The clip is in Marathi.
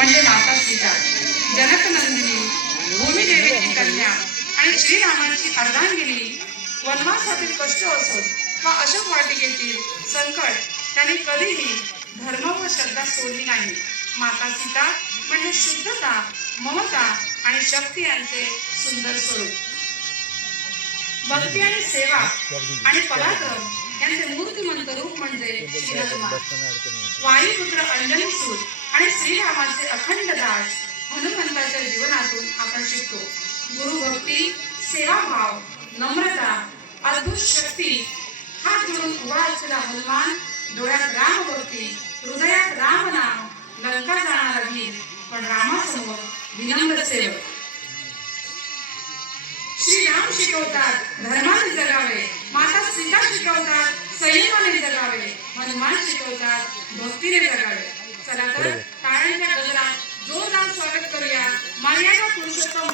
म्हणजे माता सीता, जनकनंदिनी, भूमिदेवीची कन्या आणि श्रीरामांची अर्धांगिनी. वनवासातील कष्ट असोत वा अशोक वाटिकेतील संकट, त्यांनी कधीही धर्म व श्रद्धा सोडली नाही. माता सीता म्हणजे शुद्धता, ममता आणि शक्ती यांचे सुंदर स्वरूप. भक्ती आणि सेवा आणि पराक्रम यांचे मूर्तिमंत रूप म्हणजे श्री हनुमान. वायुपुत्र अंजनीसूत आणि श्रीरामाचे अखंड दास हनुमंताच्या जीवनातून आपण शिकतो. गुरुभक्ती, सेवाभाव, नम्रता, अद्भुत शक्ती. हात जोडून उभा असलेला हनुमान, डोळ्यात रामभक्ती, हृदयात रामनाम, लंका जाणारा वीर, पण रामासमोर विनम्र सेवक. श्रीराम शिकवतात धर्माने जगावे, माता सीता शिकवतात संयमाने जगावे, हनुमान शिकवतात भक्तीने जगावे. चला तर टाळ्यांच्या गजरात जोरदार स्वागत करूया मर्यादा पुरुषोत्तम